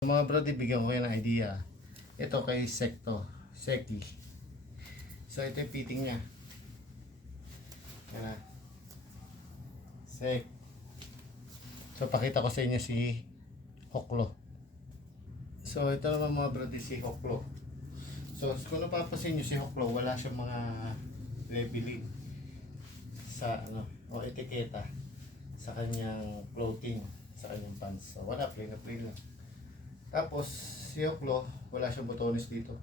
Mga bro, bigyan ko kayo ng idea. Ito kay Seki. So ito yung fitting niya. Yan na. So pakita ko sa inyo si Hoklo. So ito naman mga bro, si Hoklo. So kung napapasin nyo si Hoklo, wala siyang mga labeling sa o etiketa sa kanyang clothing, sa kanyang pants. So wala, plain na plain lang. Tapos si Hoklo, wala siyang botones dito.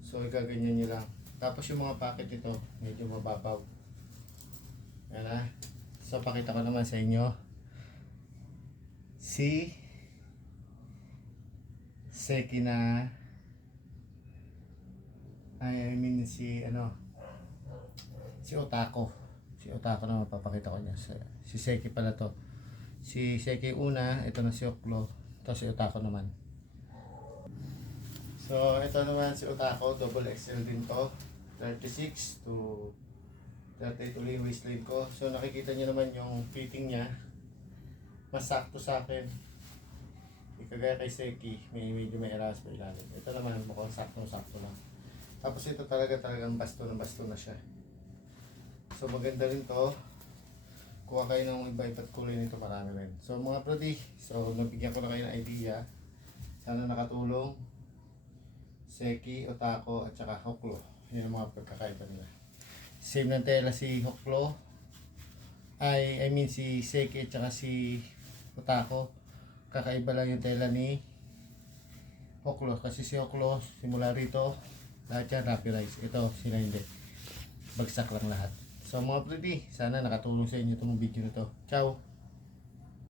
So igaganyan nyo lang. Tapos yung mga packet nito, medyo mababaw. Yan na. So pakita ko naman sa inyo si Seki na si Otako. Si Otako naman papakita ko niya. Si Seki pala to. Si Seki una, ito na si Hoklo. Ito si Otako naman. So ito naman si Otako, double XL din to. 36 to 38 ulit yung waistline ko. So nakikita niyo naman yung fitting niya. Mas sakto sa akin. Kagaya kay Seki, medyo may eras pa ilalim. Ito naman mukhang sakto lang. Tapos ito talagang basto na siya. So maganda rin to. Kuha kayo ng iba-iba't kulay nito, marami rin. So mga prodi, so nabigyan ko na kayo ng idea. Sana nakatulong. Seki, Otako, at saka Hoklo. Yan ang mga pagkakaiba nila. Same ng tela si Hoklo. Si Seki at saka si Otako. Kakaiba lang yung tela ni Hoklo. Kasi si Hoklo, simula rito, lahat yan rapid-rise. Ito, sila hindi. Bagsak lang lahat. So mga prodi, sana nakatulong sa inyo itong video na to. Ciao!